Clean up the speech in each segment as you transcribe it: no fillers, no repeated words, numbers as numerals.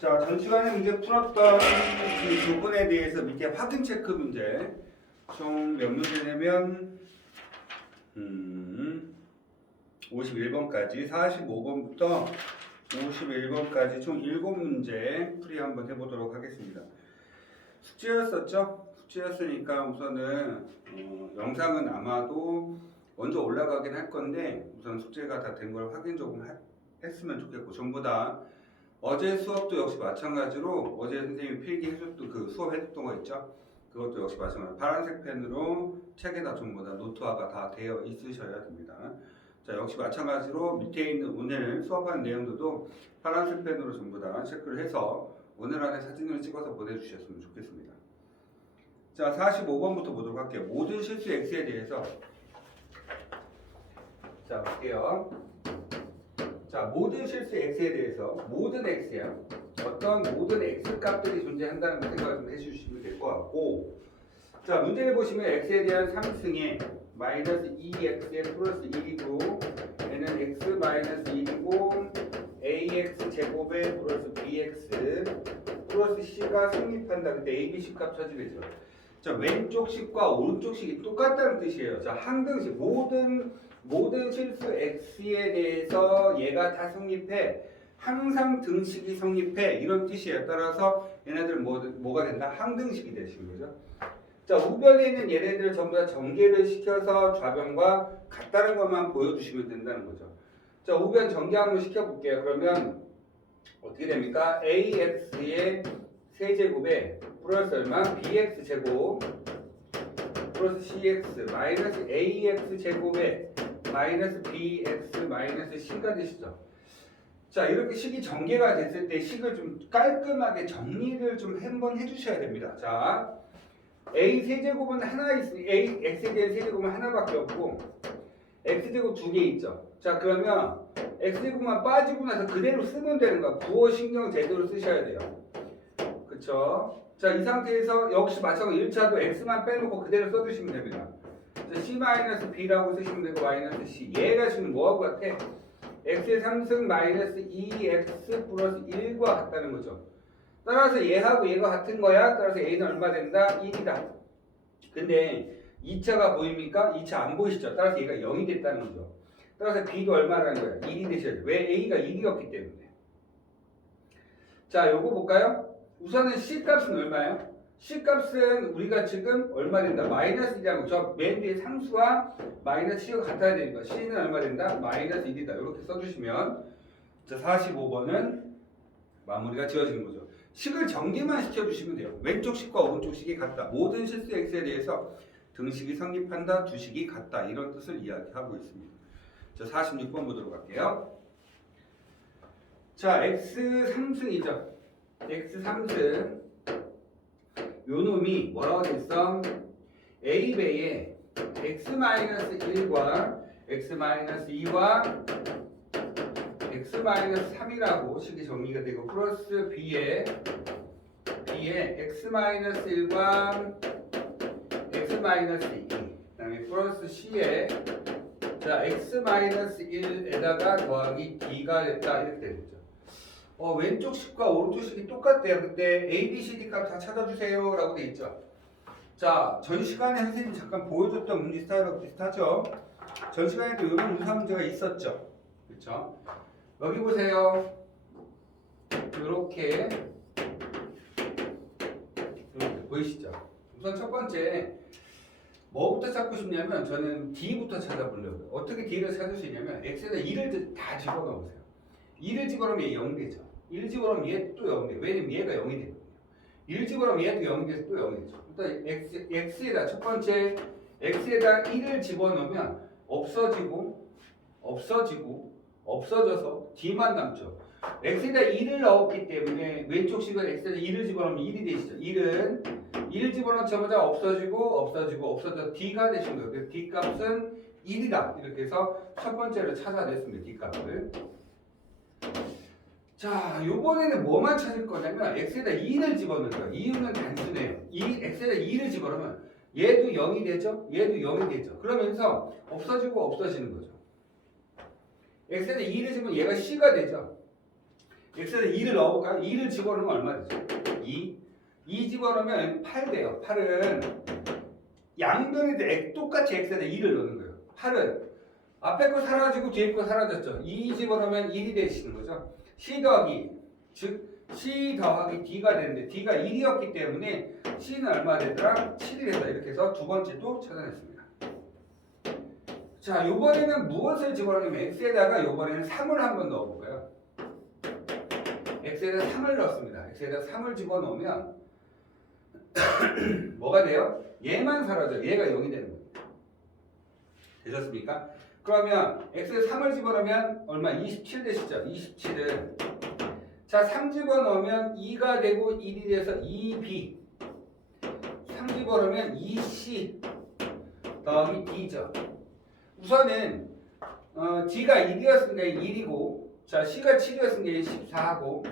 자, 전 시간에 문제 풀었던 그 부분에 대해서 밑에 확인 체크 문제 총 몇 문제냐면 51번까지 45번부터 51번까지 총 7문제 풀이 한번 해보도록 하겠습니다. 숙제였었죠? 숙제였으니까 우선은 영상은 아마도 먼저 올라가긴 할 건데 우선 숙제가 다 된 걸 확인 조금 했으면 좋겠고, 전부 다 어제 수업도 역시 마찬가지로 어제 선생님이 필기해줬던 그 수업 해줬던 거 있죠? 그것도 역시 마찬가지로 파란색 펜으로 책에다 전부 다 노트화가 다 되어 있으셔야 됩니다. 자, 역시 마찬가지로 밑에 있는 오늘 수업하는 내용들도 파란색 펜으로 전부 다 체크를 해서 오늘 안에 사진을 찍어서 보내주셨으면 좋겠습니다. 자, 45번부터 보도록 할게요. 모든 실수 x에 대해서 자, 볼게요. 자, 모든 실수 x에 대해서 모든 x야. 어떤 모든 x 값들이 존재한다는 생각을 좀 해주시면 될 것 같고, 자, 문제를 보시면 x에 대한 상승에 마이너스 2x에 플러스 1이고 얘는 x 마이너스 1이고 ax 제곱에 플러스 bx 플러스 c가 성립한다. 그때 a, b, c 값 찾으면 되죠. 자, 왼쪽 식과 오른쪽 식이 똑같다는 뜻이에요. 자, 항등식 모든 실수 x에 대해서 얘가 다 성립해. 항상 등식이 성립해. 이런 뜻이에요. 따라서 얘네들 뭐가 된다? 항등식이 되시는 거죠. 자, 우변에 있는 얘네들 전부 다 전개를 시켜서 좌변과 같다는 것만 보여주시면 된다는 거죠. 자, 우변 전개 한번 시켜볼게요. 그러면 어떻게 됩니까? ax의 세제곱에 플러스 얼마? bx 제곱 플러스 cx 마이너스 ax 제곱에 마이너스 bx 마이너스 c가 되시죠. 자, 이렇게 식이 전개가 됐을 때 식을 좀 깔끔하게 정리를 좀 한번 해주셔야 됩니다. 자, a 세제곱은 하나 있으니 x에 대한 세제곱은 하나밖에 없고 x제곱 2개 있죠. 자, 그러면 x제곱만 빠지고 나서 그대로 쓰면 되는 거야. 부호 신경 제대로 쓰셔야 돼요. 그쵸? 자, 이 상태에서 역시 마찬가지로 1차도 x만 빼놓고 그대로 써주시면 됩니다. c-b라고 쓰시면 되고 마이너스 c. 얘가 지금 뭐하고 같아? x의 3승 마이너스 2x 플러스 1과 같다는 거죠. 따라서 얘하고 얘가 같은 거야. 따라서 a는 얼마 된다? 1이다. 근데 2차가 보입니까? 2차 안 보이시죠? 따라서 얘가 0이 됐다는 거죠. 따라서 b도 얼마라는 거야? 1이 되셔야 돼. 왜? a가 1이었기 때문에. 자, 요거 볼까요? 우선은 C값은 얼마예요? C값은 우리가 지금 얼마 된다? 마이너스 1이라고. 저 맨 뒤에 상수와 마이너스 C가 같아야 되니까 C는 얼마 된다? 마이너스 1이다. 이렇게 써주시면 자, 45번은 마무리가 지어지는 거죠. 식을 전개만 시켜주시면 돼요. 왼쪽 식과 오른쪽 식이 같다. 모든 실수 x에 대해서 등식이 성립한다. 두 식이 같다. 이런 뜻을 이야기하고 있습니다. 자, 46번 보도록 할게요. 자, x 3승이죠. x 3승 요 놈이 뭐라고 됐어? a배에 x-1과 x-2와 x-3이라고 식이 정리가 되고 플러스 b에 x-1과 x-2 그다음에 플러스 c에 자 x-1에다가 더하기 d가 됐다. 이렇게 되죠. 왼쪽 식과 오른쪽 식이 똑같대요. 그때 A, B, C, D 값 다 찾아주세요 라고 돼 있죠. 자, 전 시간에 선생님이 잠깐 보여줬던 문제 스타일하고 비슷하죠. 전 시간에도 이런 문사 문제가 있었죠. 그렇죠? 여기 보세요. 이렇게 보이시죠? 우선 첫 번째 뭐부터 찾고 싶냐면 저는 D부터 찾아보려고요. 어떻게 D를 찾을 수 있냐면 X에다 2를 다 집어넣으세요. 2를 집어넣으면 얘 0이 되죠. 1을 집어넣으면 얘 또 0이 돼요. 왜냐면 얘가 0이 되거든요. 1을 집어넣으면 얘도 0이 돼서 또 0이 되죠. 일단 X에다 첫 번째 X에다 1을 집어넣으면 없어져서 D만 남죠. X에다 1을 넣었기 때문에 왼쪽 식은 X에다 1을 집어넣으면 1이 되시죠. 1을 집어넣자마자 없어져 D가 되신 거예요. 그래서 D 값은 1이다. 이렇게 해서 첫 번째로 찾아냈습니다. D 값을. 자, 요번에는 뭐만 찾을 거냐면 x에다 2를 집어넣을 거예요. 이유는 단순해요. x에다 2를 집어넣으면 얘도 0이 되죠? 얘도 0이 되죠. 그러면서 없어지는 거죠. x에다 2를 집으면 얘가 c가 되죠. x에다 2를 넣어볼까요? 2를 집어넣으면 얼마 되죠? 2 집어넣으면 8 돼요. 8은 양변인데 똑같이 x에다 2를 넣는 거예요. 8은 앞에 거 사라지고 뒤에 거 사라졌죠. 2 집어넣으면 1이 되시는 거죠. c 더하기 즉 c 더하기 d가 되는데 d가 1이었기 때문에 c는 얼마 되더라? 7이 된다. 이렇게 해서 두 번째도 찾아냈습니다. 자, 요번에는 무엇을 집어넣으면 x에다가 요번에는 3을 한번 넣어볼까요? x에다 3을 넣었습니다. x에다 3을 집어넣으면 뭐가 돼요? 얘만 사라져요. 얘가 0이 되는 겁니다. 되셨습니까? 그러면 x에 3을 집어넣으면 얼마? 27 되시죠? 27은 자, 3 집어넣으면 2가 되고 1이 돼서 2b 3 집어넣으면 2c 더하기 d죠. 우선은 d가 1이었으니까 1이고 자, c가 7이었으니까 14하고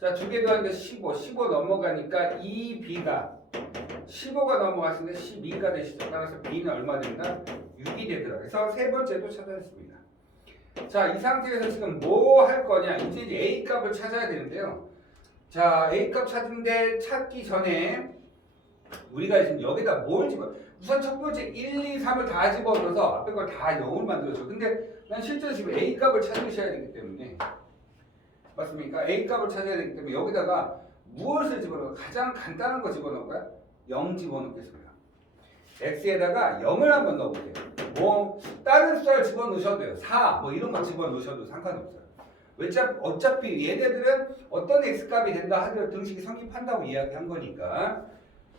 자, 두 개 더하니까 15 넘어가니까 2b가 15가 넘어갔으니까 12가 되시죠. 따라서 b는 얼마 된다? 6이 되더라. 그래서 세 번째도 찾아냈습니다. 자, 이 상태에서 지금 뭐 할 거냐? 이제 a 값을 찾아야 되는데요. 자, a 값 찾기 전에 우리가 지금 여기다 뭘 우선 첫 번째 1, 2, 3을 다 집어넣어서 앞에 걸 다 0을 만들었죠. 근데 난 실제로 지금 a 값을 찾으셔야 되기 때문에 맞습니까? a 값을 찾아야 되기 때문에 여기다가 무엇을 집어넣을까? 가장 간단한 거 집어넣을까요? 0 집어넣겠습니다. x에다가 0을 한번 넣어볼게요. 뭐 다른 숫자를 집어넣으셔도 돼요. 4 뭐 이런 거 집어넣으셔도 상관없어요. 어차피 얘네들은 어떤 x값이 된다 하더라도 등식이 성립한다고 이야기한 거니까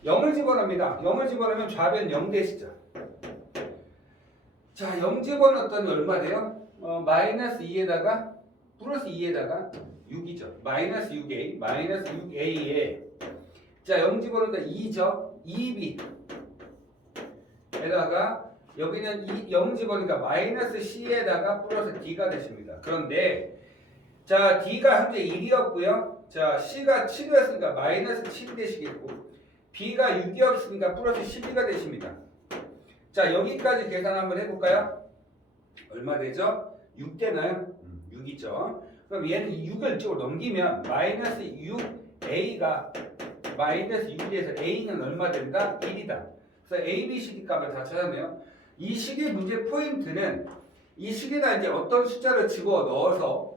0을 집어넣습니다. 0을 집어넣으면 좌변 0 되시죠. 자, 0 집어넣었더니 얼마 돼요? 마이너스 2에다가 플러스 2에다가 6이죠. 마이너스 6a, 마이너스 6a에 자, 0 집어넣다 2죠. 2b 에다가 여기는 0 집어넣으니까 마이너스 c에다가 플러스 d가 되십니다. 그런데 자, d가 현재 1이었고요. 자, c가 7이었으니까 마이너스 7이 되시겠고 b가 6이었으니까 플러스 12가 되십니다. 자, 여기까지 계산 한번 해볼까요? 얼마 되죠? 6 되나요? 6이죠. 그럼 얘는 6을 이쪽으로 넘기면 마이너스 6a가 마이너스 6이 돼서 a는 얼마 된다? 1이다. 그래서 a, b, c, d 값을 다 찾았네요. 이 식의 문제 포인트는 이 식에다 이제 어떤 숫자를 집어넣어서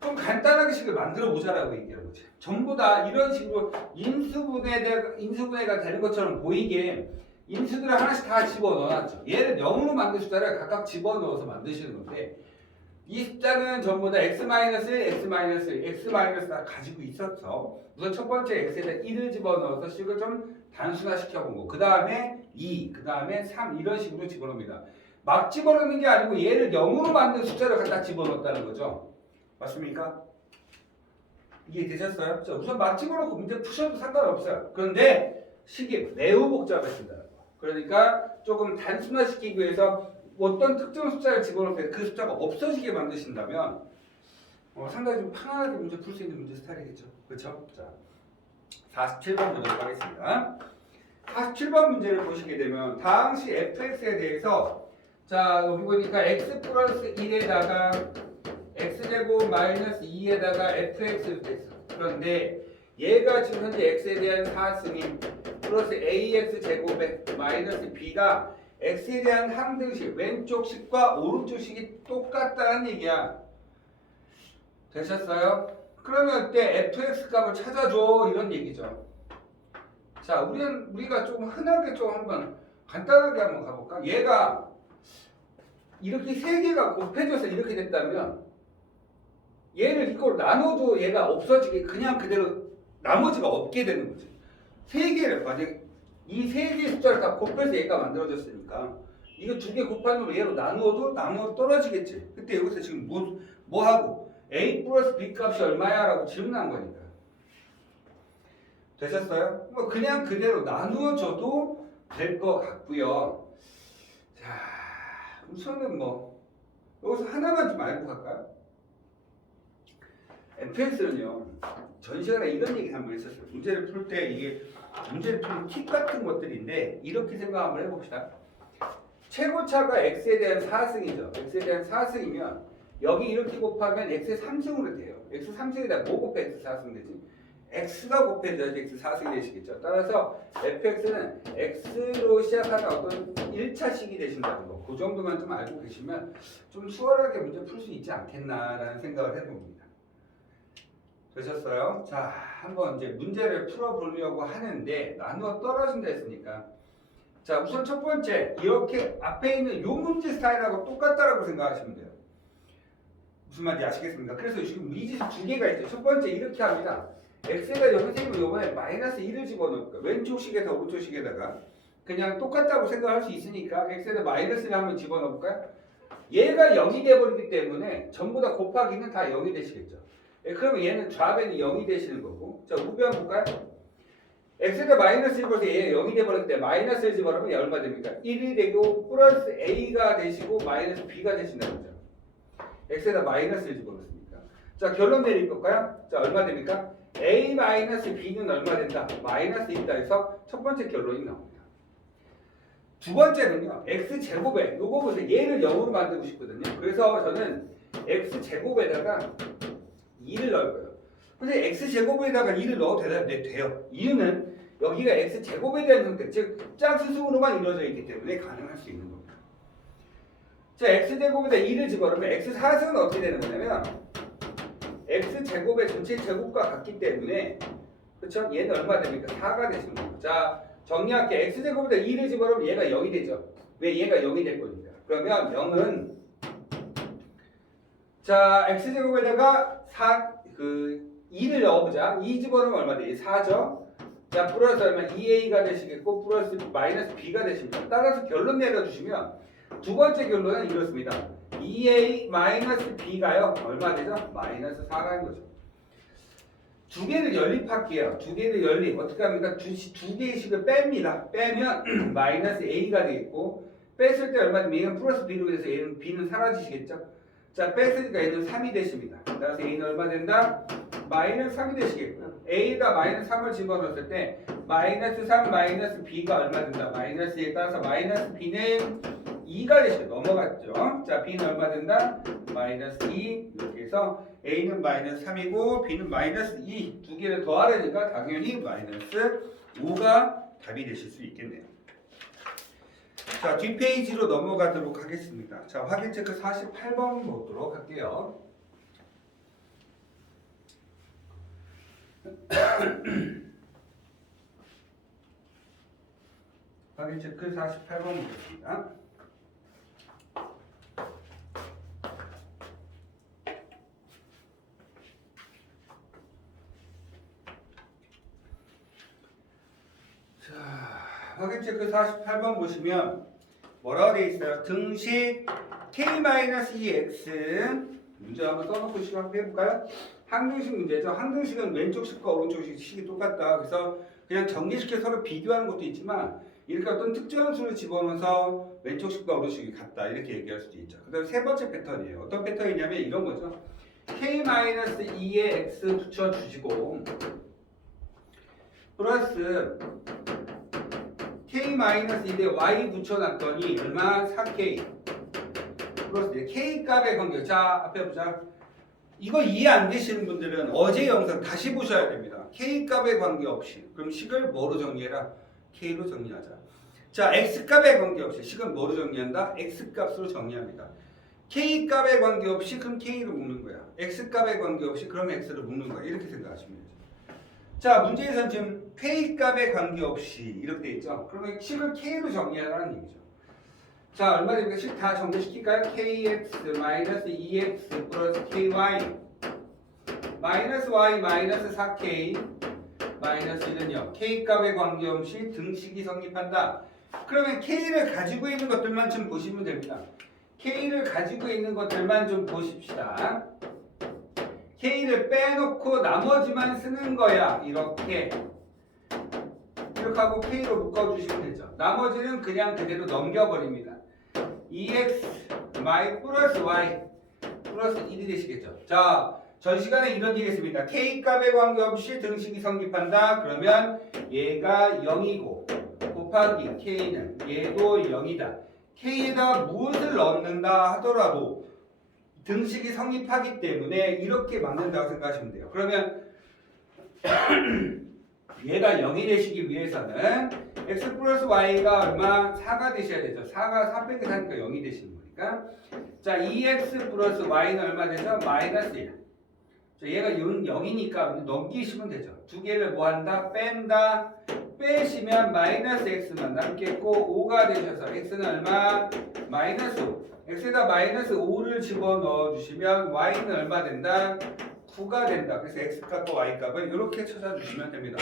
좀 간단하게 식을 만들어 보자라고 얘기하는 거죠. 전부 다 이런 식으로 인수분해가 되는 것처럼 보이게 인수들을 하나씩 다 집어넣어놨죠. 얘를 0으로 만든 숫자를 각각 집어넣어서 만드시는 건데 이 숫자는 전부 다 x-1, x-1, x- 다 가지고 있었어. 우선 첫 번째 x에다 1을 집어넣어서 식을 좀 단순화시켜 본 거. 그 다음에 2, 그 다음에 3 이런 식으로 집어넣습니다. 막 집어넣는 게 아니고 얘를 0으로 만든 숫자를 갖다 집어넣었다는 거죠. 맞습니까? 이해되셨어요? 자, 우선 막 집어넣고 문제 푸셔도 상관없어요. 그런데 식이 매우 복잡해진다. 그러니까 조금 단순화시키기 위해서 어떤 특정 숫자를 집어넣을 때 그 숫자가 없어지게 만드신다면 상당히 좀 편안하게 문제 풀 수 있는 문제 스타일이겠죠. 그렇죠? 자, 47번 보도록 하겠습니다. 47번 문제를 보시게 되면 당시 fx에 대해서 자, 여기 보니까 x 플러스 1에다가 x제곱 마이너스 2에다가 fx를 됐어. 그런데 얘가 지금 현재 x에 대한 4승인 플러스 ax 제곱에 마이너스 b가 x에 대한 항등식 왼쪽 식과 오른쪽 식이 똑같다는 얘기야. 되셨어요? 그러면 이때 fx 값을 찾아줘 이런 얘기죠. 자, 우리가 좀 흔하게 좀 한번 간단하게 한번 가볼까? 얘가 이렇게 세 개가 곱해져서 이렇게 됐다면 얘를 이걸 나눠도 얘가 없어지게 그냥 그대로 나머지가 없게 되는 거지. 세 개를 만약 이 세 개의 숫자를 다 곱해서 얘가 만들어졌으니까 이거 두 개 곱한 놈을 얘로 나누어도 떨어지겠지. 그때 여기서 지금 뭐 하고 a 플러스 b 값이 얼마야? 라고 질문한 거니까. 되셨어요? 뭐 그냥 그대로 나누어줘도 될 것 같고요. 자, 우선은 뭐 여기서 하나만 좀 알고 갈까요? fx는요 전 시간에 이런 얘기 한번 했었어요. 문제를 풀 때 이게 문제를 푸는 팁 같은 것들인데 이렇게 생각 한번 해봅시다. 최고차가 x에 대한 4승이죠. x에 대한 4승이면 여기 이렇게 곱하면 x의 3승으로 돼요. x 3승에다 뭐 곱해 x 4승 되지? x가 곱해져야지 x 4승이 되시겠죠. 따라서 fx는 x로 시작하는 어떤 1차식이 되신다는 거. 그 정도만 좀 알고 계시면 좀 수월하게 문제 풀 수 있지 않겠나라는 생각을 해봅니다. 되셨어요? 자, 한번 이제 문제를 풀어보려고 하는데 나누어 떨어진다 했으니까 자, 우선 첫 번째 이렇게 앞에 있는 요 문제 스타일하고 똑같다라고 생각하시면 돼요. 무슨 말인지 아시겠습니까? 그래서 지금 미지수 두 개가 있죠. 첫 번째 이렇게 합니다. x가 선생님은 이번에 마이너스 1을 집어넣을까 왼쪽 식에다 오른쪽 식에다가 그냥 똑같다고 생각할 수 있으니까 x에다 마이너스를 한번 집어넣을까요? 얘가 0이 돼버리기 때문에 전부 다 곱하기는 다 0이 되시겠죠. 그러면 얘는 좌변이 0이 되시는 거고 자 우변 볼까요? x에다 마이너스 1 벌써 얘가 0이 돼버렸기 때문에 마이너스를 집어넣으면 얘 얼마 됩니까? 1이 되고 플러스 a가 되시고 마이너스 b가 되신다는 거죠. x에다 마이너스를 집어넣습니까? 자 결론 내려볼까요? 자 얼마 됩니까? a 마이너스 b는 얼마 된다? 마이너스 1이다 해서 첫 번째 결론이 나옵니다. 두 번째는요. x제곱에 요거 보세요. 얘를 0으로 만들고 싶거든요. 그래서 저는 x제곱에다가 2를 넣을 거예요. 근데 x제곱에다가 2를 넣어도 돼요. 이유는 여기가 x제곱에 대한 형태, 즉 짝수승으로만 이루어져 있기 때문에 가능할 수 있는 겁니다. 자, x제곱에다 2를 집어넣으면 x4승은 어떻게 되는 거냐면 x제곱의 전체 제곱과 같기 때문에 그렇죠? 얘는 얼마 됩니까? 4가 되시는 겁니다. 자, 정리할게. x제곱에다 2를 집어넣으면 얘가 0이 되죠. 왜? 얘가 0이 될 거니까. 그러면 0은 자, x제곱에다가 2를 넣어보자. 2 집어넣으면 얼마 돼? 4죠? 자, 플러스 얼마? 2a가 되시겠고, 플러스 마이너스 b가 되십니다. 따라서 결론 내려주시면, 두 번째 결론은 이렇습니다. 2a 마이너스 b가요, 얼마 되죠? 마이너스 4라는 거죠. 두 개를 연립할게요. 두 개를 연립. 어떻게 합니까? 두 개의 식을 뺍니다. 빼면 마이너스 a가 되겠고, 뺐을 때 얼마 되면 얘는 플러스 b로 돼서 얘는 b는 사라지시겠죠? 자, 뺐으니까 얘는 3이 되십니다. 따라서 a는 얼마 된다? 마이너스 3이 되시겠고요. a에다 마이너스 3을 집어넣었을 때 마이너스 3 마이너스 b가 얼마 된다? 마이너스 2에 따라서 마이너스 b는 2가 되시죠. 넘어갔죠. 자, b는 얼마 된다? 마이너스 2 이렇게 해서 a는 마이너스 3이고 b는 마이너스 2 두 개를 더하려니까 당연히 마이너스 5가 답이 되실 수 있겠네요. 자, 뒷페이지로 넘어가도록 하겠습니다. 자, 확인 체크 48번 보도록 할게요. 확인 체크 48번 보겠습니다. 확인 체크 48번 보시면 뭐라고 되어 있어요? 등식 k-2x 문제 한번 써놓고 시작 해볼까요? 항등식 문제죠. 항등식은 왼쪽 식과 오른쪽 식이 똑같다. 그래서 그냥 정리시켜 서로 비교하는 것도 있지만 이렇게 어떤 특정한 수를 집어넣어서 왼쪽 식과 오른쪽 식이 같다. 이렇게 얘기할 수도 있죠. 그 다음 세 번째 패턴이에요. 어떤 패턴이냐면 이런 거죠. k-2에 x 붙여주시고 플러스 k-1에 y 붙여놨더니 얼마? 4k 플러스 k 값의 관계. 자, 앞에 보자. 이거 이해 안 되시는 분들은 어제 영상 다시 보셔야 됩니다. k 값의 관계없이. 그럼 식을 뭐로 정리해라? k로 정리하자. 자, x 값의 관계없이 식은 뭐로 정리한다? x 값으로 정리합니다. k 값의 관계없이 그럼 k로 묶는 거야. x 값의 관계없이 그럼 x로 묶는 거야. 이렇게 생각하시면 되죠. 자, 문제에서는 지금 k 값에 관계없이 이렇게 돼 있죠. 그러면 식을 k로 정리하라는 얘기죠. 자, 얼마 됩니까? 식 다 정리시킬까요? kx 마이너스 2x 플러스 ky 마이너스 y 마이너스 4k 마이너스 1은요. k 값에 관계없이 등식이 성립한다. 그러면 k를 가지고 있는 것들만 좀 보시면 됩니다. k를 가지고 있는 것들만 좀 보십시다. k를 빼놓고 나머지만 쓰는 거야. 이렇게 하고 k로 묶어주시면 되죠. 나머지는 그냥 그대로 넘겨버립니다. 2x y 플러스 y 플러스 1이 되시겠죠. 자, 전 시간에 이런 얘기 했습니다. k 값에 관계없이 등식이 성립한다. 그러면 얘가 0이고 곱하기 k는 얘도 0이다. k에다 무엇을 넣는다 하더라도 등식이 성립하기 때문에 이렇게 만든다고 생각하시면 돼요. 그러면 얘가 0이 되시기 위해서는 x 플러스 y가 얼마? 4가 되셔야 되죠. 4가 4 빼기 4니까 0이 되시는 거니까. 자, 2x 플러스 y는 얼마 되죠? 마이너스 1. 자, 얘가 0이니까 넘기시면 되죠. 두 개를 뭐 한다? 뺀다. 빼시면 마이너스 x만 남겠고 5가 되셔서 x는 얼마? 마이너스 5. x에다 마이너스 5를 집어넣어 주시면 y는 얼마 된다? 9가 된다. 그래서 x값과 y값을 이렇게 찾아주시면 됩니다.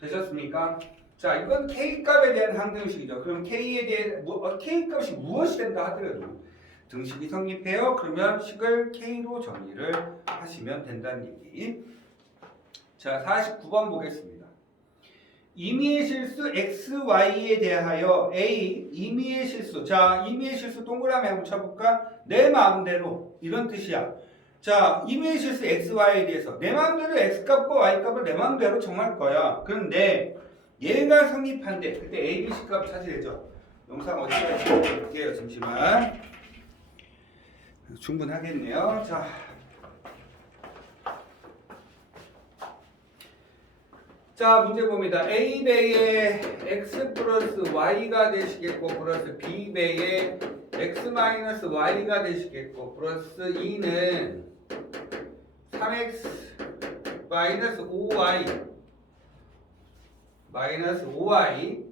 되셨습니까? 자, 이건 k값에 대한 항등식이죠. 그럼 k에 대한 k값이 무엇이 된다 하더라도 등식이 성립해요. 그러면 식을 k로 정의를 하시면 된다는 얘기. 자, 49번 보겠습니다. 임의의 실수 xy에 대하여 a 임의의 실수. 자, 임의의 실수 동그라미 한번 쳐볼까? 내 마음대로 이런 뜻이야. 자, 임의의 실수 xy에 대해서 내 마음대로 x값과 y값을 내 마음대로 정할 거야. 그런데 얘가 성립한데 그때 a, b, c 값 찾으려죠. 영상 어디까지 볼게요. 잠시만. 충분하겠네요. 자, 문제 봅니다. A배의 x 플러스 y가 되시겠고 플러스 B배의 x 마이너스 y가 되시겠고 플러스 2는 3x 마이너스 5y 마이너스 5y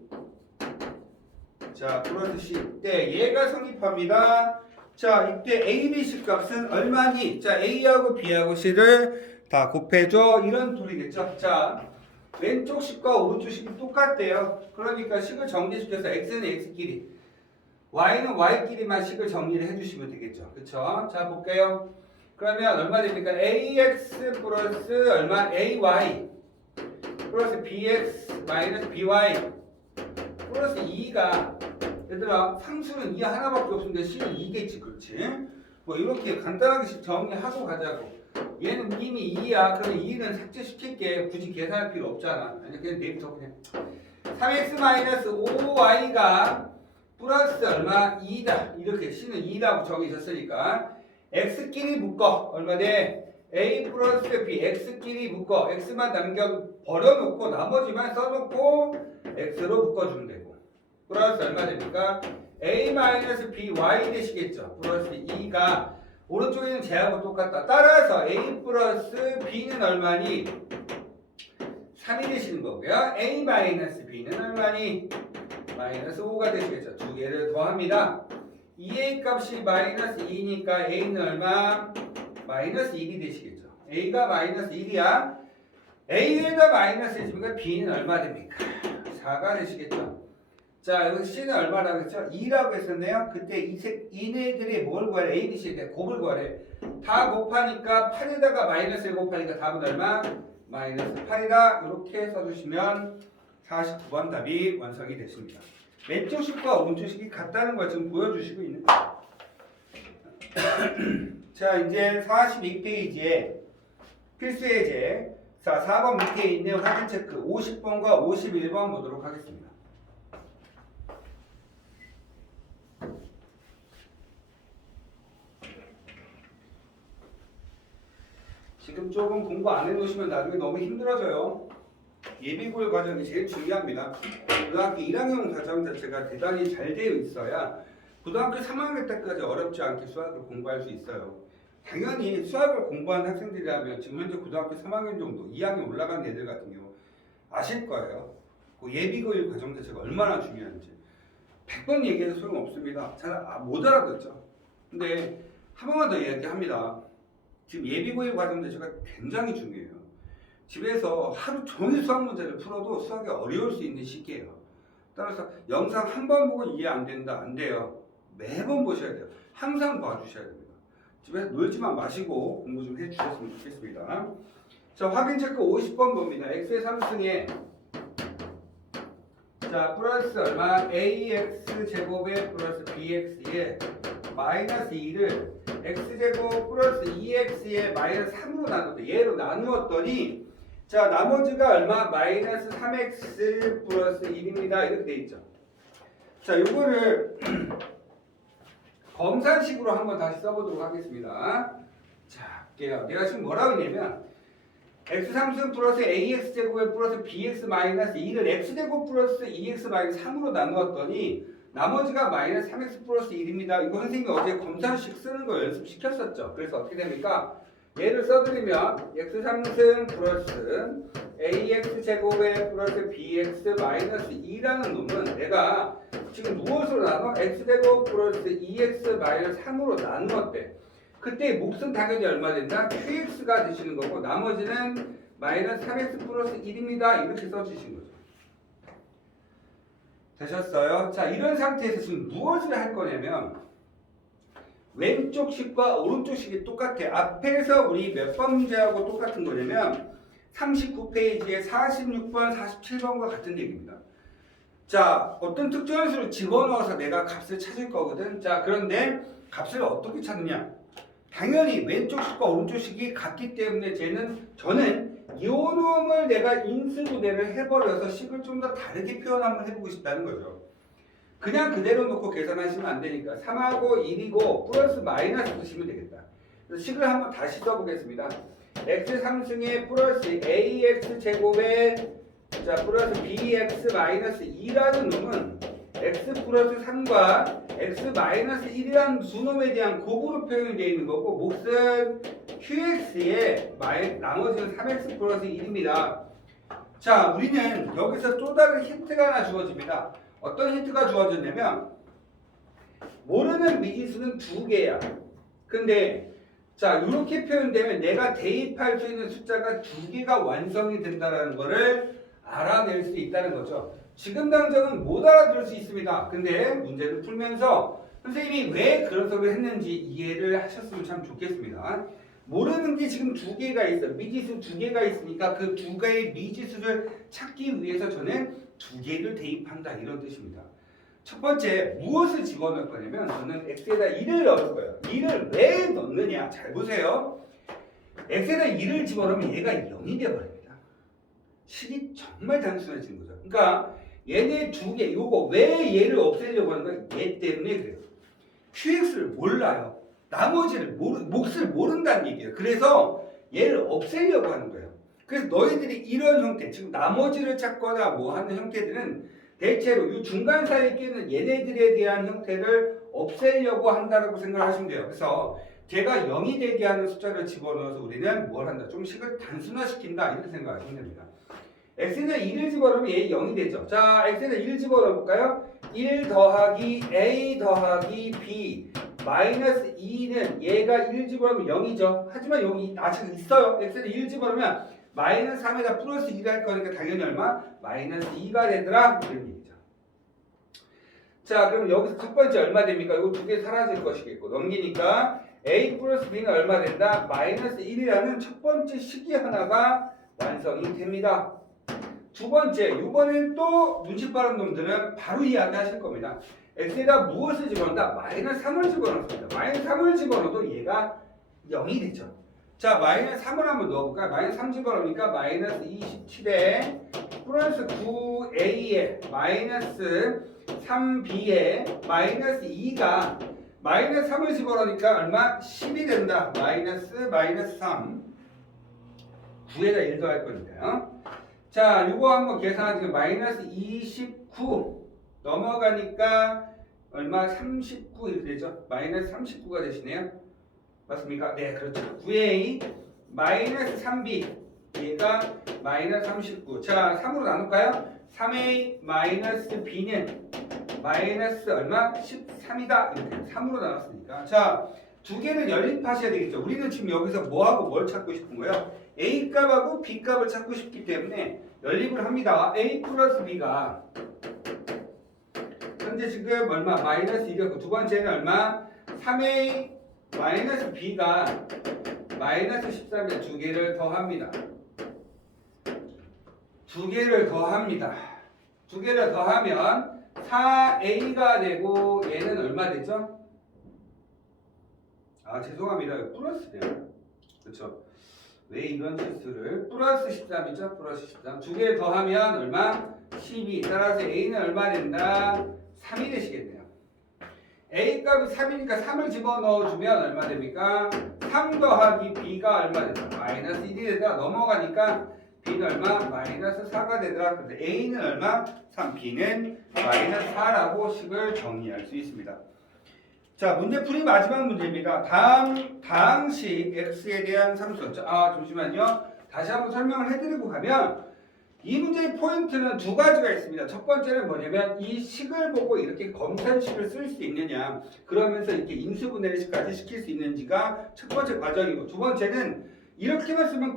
자 플러스 c 때 얘가 성립합니다. 자, 이때 A, B, C 값은 얼마니? 자, A하고 B하고 C를 다 곱해줘. 이런 툴이겠죠. 자, 왼쪽 식과 오른쪽 식이 똑같대요. 그러니까 식을 정리시켜서 X는 X끼리, Y는 Y끼리만 식을 정리를 해주시면 되겠죠. 그쵸? 자, 볼게요. 그러면 얼마 됩니까? AX 플러스 얼마? AY 플러스 BX 마이너스 BY 플러스 2가 얘들아 상수는 2 하나밖에 없는데 C는 2겠지. 그렇지? 뭐 이렇게 간단하게 정리하고 가자고. 얘는 이미 2야. 그러면 2는 삭제시킬게. 굳이 계산할 필요 없잖아. 아니 그냥 내부터 그냥 3x-5y가 플러스 얼마? 2다. 이렇게 C는 2라고 정해졌으니까 x끼리 묶어. 얼마 돼? a 플러스 b x끼리 묶어. x만 남겨 버려놓고 나머지만 써놓고 x로 묶어주면 되고 플러스 얼마 됩니까? a 마이너스 b y 되시겠죠. 플러스 2가 오른쪽에 있는 제하고 똑같다. 따라서 a 플러스 b는 얼마니? 3이 되시는 거고요. a 마이너스 b는 얼마니? 마이너스 5가 되시겠죠. 두 개를 더합니다. 2a 값이 마이너스 2니까 a는 얼마? 마이너스 1이 되시겠죠. a가 마이너스 1이야. a에다 마이너스 1이니까 b는 얼마 됩니까? 4가 되시겠죠. 자, 여기 C는 얼마라고 했죠? 2라고 했었네요. 그때 이네들이 뭘 구하래? A, B, C에 대해 곱을 구하래. 다 곱하니까 8에다가 마이너스를 곱하니까 답은 얼마? 마이너스 8이다. 이렇게 써주시면 49번 답이 완성이 됐습니다. 왼쪽 식과 오른쪽 식이 같다는 걸 지금 보여주시고 있는 거예요. 자, 이제 42페이지에 필수 예제. 자, 4번 밑에 있는 확인 체크 50번과 51번 보도록 하겠습니다. 지금 조금 공부 안 해놓으시면 나중에 너무 힘들어져요. 예비고일 과정이 제일 중요합니다. 고등학교 1학년 과정 자체가 대단히 잘 되어 있어야 고등학교 3학년 때까지 어렵지 않게 수학을 공부할 수 있어요. 당연히 수학을 공부한 학생들이라면 지금 현재 고등학교 3학년 정도, 2학년 올라간 애들 같은 경우 아실 거예요. 그 예비고일 과정 자체가 얼마나 중요한지. 100번 얘기해도 소용없습니다. 잘 못 알아듣죠. 근데 한 번만 더 이야기합니다. 지금 예비고일 과정 자체가 굉장히 중요해요. 집에서 하루 종일 수학 문제를 풀어도 수학이 어려울 수 있는 시기예요. 따라서 영상 한 번 보고 이해 안 된다, 안 돼요. 매번 보셔야 돼요. 항상 봐주셔야 됩니다. 집에서 놀지만 마시고 공부 좀 해주셨으면 좋겠습니다. 자, 확인 체크 50번 봅니다. x의 3승에 자 플러스 얼마? ax 제곱에 플러스 bx에 마이너스 2를 x제곱 플러스 2x에 마이너스 3으로 나눴다. 얘로 나누었더니 자 나머지가 얼마? 마이너스 3x 플러스 1입니다. 이렇게 돼 있죠. 자 요거를 검산식으로 한번 다시 써보도록 하겠습니다. 자, 볼게요. 내가 지금 뭐라고 했냐면 x3승 플러스 ax제곱에 플러스 bx 마이너스 2를 x제곱 플러스 2x 마이너스 3으로 나누었더니 나머지가 마이너스 3x 플러스 1입니다. 이거 선생님이 어제 검산식 쓰는 거 연습시켰었죠. 그래서 어떻게 됩니까? 얘를 써드리면 x3승 플러스 ax제곱에 플러스 bx 마이너스 2라는 놈은 내가 지금 무엇으로 나눠? x제곱 플러스 2x 마이너스 3으로 나누었대. 그때 몫은 당연히 얼마 된다? qx가 되시는 거고 나머지는 마이너스 3x 플러스 1입니다. 이렇게 써주신 거죠. 되셨어요? 자, 이런 상태에서 지금 무엇을 할 거냐면 왼쪽 식과 오른쪽 식이 똑같아. 앞에서 우리 몇 번 문제하고 똑같은 거냐면 39페이지에 46번, 47번과 같은 얘기입니다. 자, 어떤 특정한 수를 집어넣어서 내가 값을 찾을 거거든. 자, 그런데 값을 어떻게 찾느냐? 당연히 왼쪽 식과 오른쪽 식이 같기 때문에 저는 이 놈을 내가 인수분해를 해버려서 식을 좀 더 다르게 표현 한번 해보고 싶다는 거죠. 그냥 그대로 놓고 계산하시면 안 되니까 3하고 1이고 플러스 마이너스 쓰시면 되겠다. 그래서 식을 한번 다시 써보겠습니다. x3승에 플러스 ax 제곱에 자 플러스 bx 마이너스 2라는 놈은 x 플러스 3과 x 마이너스 1이라는 두 놈에 대한 곱으로 표현이 되어 있는 거고 몫은 qx에 나머지는 3x 플러스 1입니다. 자, 우리는 여기서 또 다른 힌트가 하나 주어집니다. 어떤 힌트가 주어졌냐면 모르는 미지수는 두 개야. 근데 자, 이렇게 표현되면 내가 대입할 수 있는 숫자가 두 개가 완성이 된다는 거를 알아낼 수 있다는 거죠. 지금 당장은 못 알아들을 수 있습니다. 근데 문제를 풀면서 선생님이 왜 그런 소리를 했는지 이해를 하셨으면 참 좋겠습니다. 모르는 게 지금 두 개가 있어. 미지수 두 개가 있으니까 그 두 개의 미지수를 찾기 위해서 저는 두 개를 대입한다 이런 뜻입니다. 첫 번째 무엇을 집어넣을 거냐면 저는 x에다 1을 넣을 거예요. 1을 왜 넣느냐? 잘 보세요. x에다 1을 집어넣으면 얘가 0이 되어버립니다. 식이 정말 단순해지는 거죠. 그러니까 얘네 두 개, 요거 왜 얘를 없애려고 하는 거야? 얘 때문에 그래요. qx를 몰라요. 나머지를 몫을 모른다는 얘기예요. 그래서 얘를 없애려고 하는 거예요. 그래서 너희들이 이런 형태, 지금 나머지를 찾거나 뭐 하는 형태들은 대체로 이 중간 사이에 끼는 얘네들에 대한 형태를 없애려고 한다고 생각하시면 돼요. 그래서 제가 0이 되게 하는 숫자를 집어넣어서 우리는 뭘 한다? 좀 식을 단순화시킨다 이렇게 생각하시면 됩니다. x에다 1을 집어넣으면 얘 0이 되죠. 자, x에다 1을 집어넣어볼까요? 1 더하기 a 더하기 b 마이너스 2는 얘가 1 집어넣으면 0이죠. 하지만 여기 아직 있어요. x에다 1 집어넣으면 마이너스 3에다 플러스 2를 할 거니까 당연히 얼마? 마이너스 2가 되더라. 이런 얘기죠. 자, 그럼 여기서 첫 번째 얼마 됩니까? 이거 두 개 사라질 것이겠고 넘기니까 a 플러스 b는 얼마 된다? 마이너스 1이라는 첫 번째 식이 하나가 완성이 됩니다. 두 번째, 이번엔 또 눈치 빠른 놈들은 바로 이야기하실 겁니다. x에다 무엇을 집어넣는다? 마이너스 3을 집어넣습니다. 마이너스 3을 집어넣어도 얘가 0이 되죠. 자, 마이너스 3을 한번 넣어볼까요? 마이너스 3 집어넣으니까 마이너스 27에 플러스 9a에 마이너스 3b에 마이너스 2가 마이너스 3을 집어넣으니까 얼마? 10이 된다. 마이너스 3 9에다 1 더할 거니까요. 자, 이거 한번 계산하시면 마이너스 29 넘어가니까 얼마? 39 이렇게 되죠. 마이너스 39가 되시네요. 맞습니까? 네, 그렇죠. 9a 마이너스 3b 얘가 마이너스 39. 자, 3으로 나눌까요? 3a 마이너스 b는 마이너스 얼마? 13이다. 이렇게 3으로 나눴으니까. 자, 두 개는 연립하셔야 되겠죠. 우리는 지금 여기서 뭐하고 뭘 찾고 싶은 거예요? a 값하고 b 값을 찾고 싶기 때문에 연립을 합니다. a 플러스 b가 현재 지금 얼마? 마이너스 2였고 두 번째는 얼마? 3a 마이너스 b가 마이너스 13에 두 개를 더합니다. 두 개를 더합니다. 두 개를 더하면 4a가 되고 얘는 얼마 되죠? 아, 죄송합니다. 플러스네요. 그렇죠? 왜 이런 실수를? 플러스 13이죠? 플러스 13. 두 개 더하면 얼마? 12. 따라서 a는 얼마 된다? 3이 되시겠네요. A 값이 3이니까 3을 집어넣어주면 얼마 됩니까? 3 더하기 B가 얼마 되더라? 마이너스 1이 되더라. 넘어가니까 B는 얼마? 마이너스 4가 되더라. 그래서 A는 얼마? 3, B는 마이너스 4라고 식을 정리할 수 있습니다. 자, 문제풀이 마지막 문제입니다. 다항식 x에 대한 함수. 잠시만요. 다시 한번 설명을 해드리고 가면 이 문제의 포인트는 두 가지가 있습니다. 첫 번째는 뭐냐면 이 식을 보고 이렇게 검산식을 쓸 수 있느냐, 그러면서 이렇게 인수분해식까지 시킬 수 있는지가 첫 번째 과정이고, 두 번째는 이렇게만 쓰면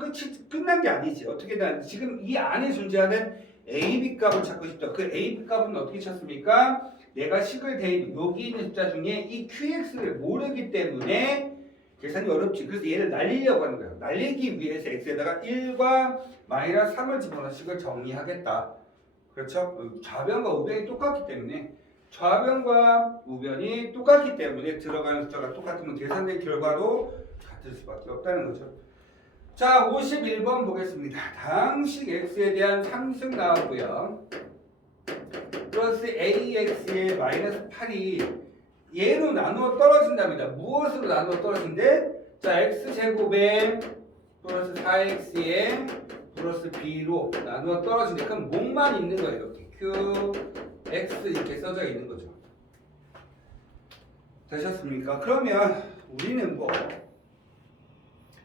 끝난 게 아니지. 어떻게든 지금 이 안에 존재하는 A, B 값을 찾고 싶다. 그 A, B 값은 어떻게 찾습니까? 내가 식을 대입, 여기 있는 숫자 중에 이 QX를 모르기 때문에 계산이 어렵지. 그래서 얘를 날리려고 하는 거예요. 날리기 위해서 X에다가 1과 마이너스 3을 집어넣어 식을 정리하겠다. 그렇죠? 좌변과 우변이 똑같기 때문에 들어가는 숫자가 똑같으면 계산된 결과도 같을 수밖에 없다는 거죠. 자, 51번 보겠습니다. 다항식 x에 대한 상승 나왔고요. 플러스 ax의 마이너스 8이 얘로 나누어 떨어진답니다. 무엇으로 나누어 떨어진대? 자, x제곱에 플러스 4x에 플러스 b로 나누어 떨어진대. 그럼 목만 있는 거예요. 이렇게 q, x 이렇게 써져 있는 거죠. 되셨습니까? 그러면 우리는 뭐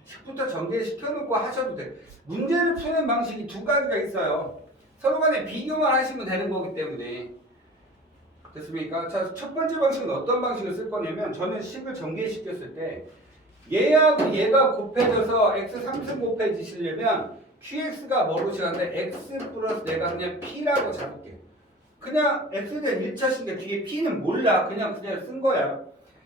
식부터 전개시켜놓고 하셔도 돼. 문제를 푸는 방식이 두 가지가 있어요. 서로 간에 비교만 하시면 되는 거기 때문에. 됐습니까? 자, 첫 번째 방식은 어떤 방식을 쓸 거냐면, 저는 식을 전개시켰을 때 얘하고 얘가 곱해져서 x 3승 곱해지시려면 qx가 뭐로 시작하는데 x 플러스 내가 그냥 p라고 잡을게. 그냥 x에 대한 1차식인데 뒤에 p는 몰라. 그냥 쓴 거야.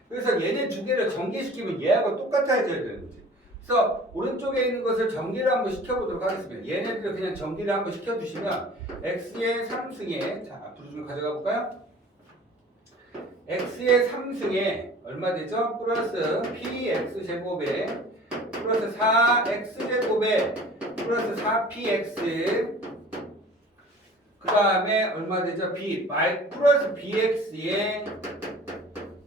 그래서 얘네 두 개를 전개시키면 얘하고 똑같아져야 되는 거지. 그래서 오른쪽에 있는 것을 전개를 한번 시켜보도록 하겠습니다. 얘네들을 그냥 전개를 한번 시켜주시면 x의 3승에, 자, 앞으로 좀 가져가 볼까요? x의 3승에 얼마 되죠? 플러스 px제곱에 플러스 4x제곱에 플러스 4px, 그 다음에 얼마 되죠? b 플러스 bx에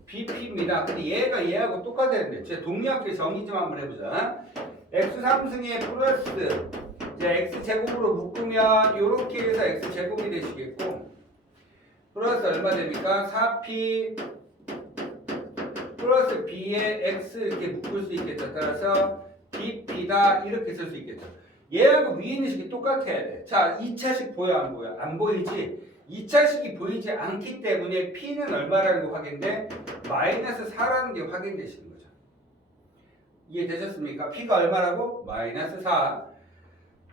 bp입니다. 근데 얘하고 똑같았는데 제 동리학교 정리 좀 한번 해보자. x 3승에 플러스 x 제곱으로 묶으면 이렇게 해서 x 제곱이 되시겠고, 플러스 얼마 됩니까? 4p 플러스 b에 x 이렇게 묶을 수 있겠죠. 따라서 bp다 이렇게 쓸 수 있겠죠. 얘하고 위에 있는 식이 똑같아야 돼. 자, 2차식 보여 안 보여? 안 보이지? 2차식이 보이지 않기 때문에 p는 얼마라는 게 확인돼? 마이너스 4라는 게 확인되시는 거죠. 이해되셨습니까? p가 얼마라고? 마이너스 4.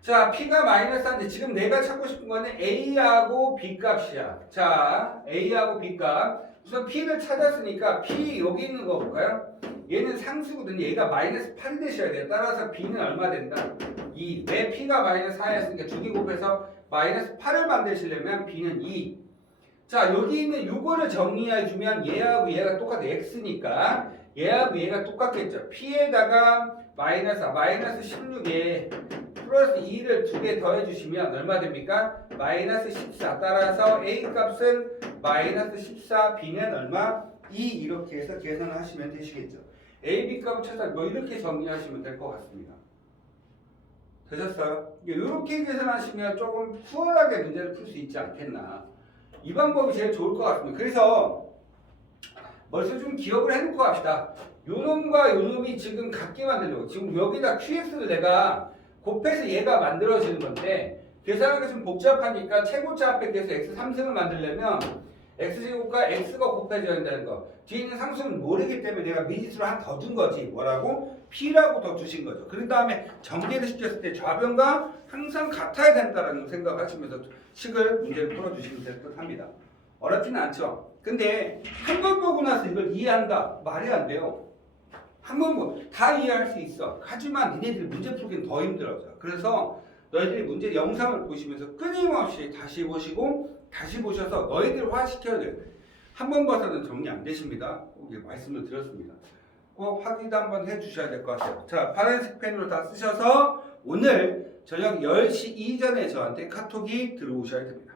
자, p가 마이너스 4인데 지금 내가 찾고 싶은 거는 a하고 b 값이야. 자, a하고 b 값. 우선 p를 찾았으니까 p 여기 있는 거 볼까요? 얘는 상수거든요. 얘가 마이너스 8이 되셔야 돼요. 따라서 b는 얼마 된다? 2. 왜 p가 마이너스 4였으니까 두 개 곱해서 마이너스 8을 만드시려면 b는 2. 자, 여기 있는 요거를 정리해주면 얘하고 얘가 똑같아. x니까 얘하고 얘가 똑같겠죠. p에다가 마이너스 16에 플러스 2를 두 개 더해주시면 얼마 됩니까? 마이너스 14. 따라서 a 값은 마이너스 14, b는 얼마? 2. 이렇게 해서 계산을 하시면 되시겠죠. a, b 값을 찾아 뭐 이렇게 정리하시면 될 것 같습니다. 되셨어요? 이렇게 계산하시면 조금 수월하게 문제를 풀 수 있지 않겠나. 이 방법이 제일 좋을 것 같습니다. 그래서 머릿속에 좀 기억을 해놓고 합시다. 요놈과 요놈이 지금 같게 만들려고. 지금 여기다 qx를 내가 곱해서 얘가 만들어지는 건데, 계산하기가 좀 복잡하니까 최고차 앞에 계속 x 3승을 만들려면 x제곱과 x가 곱해져야 된다는 거. 뒤에 있는 상수는 모르기 때문에 내가 미지수를 하나 더 준 거지. 뭐라고? p라고 더 주신 거죠. 그런 다음에 전개를 시켰을 때 좌변과 항상 같아야 된다는 생각하시면서 식을 문제를 풀어주시면 될 듯 합니다. 어렵지는 않죠. 근데 한 번 보고 나서 이걸 이해한다? 말이 안 돼요. 한 번 보고 다 이해할 수 있어. 하지만 니네들이 문제 풀기는 더 힘들어져. 그래서 너희들이 문제 영상을 보시면서 끊임없이 다시 보시고 다시 보셔서 너희들화 시켜야 돼. 한 번 봐서는 정리 안 되십니다. 꼭 말씀을 드렸습니다. 꼭 확인 한번 해주셔야 될 것 같아요. 자, 파란색 펜으로 다 쓰셔서 오늘 저녁 10시 이전에 저한테 카톡이 들어오셔야 됩니다.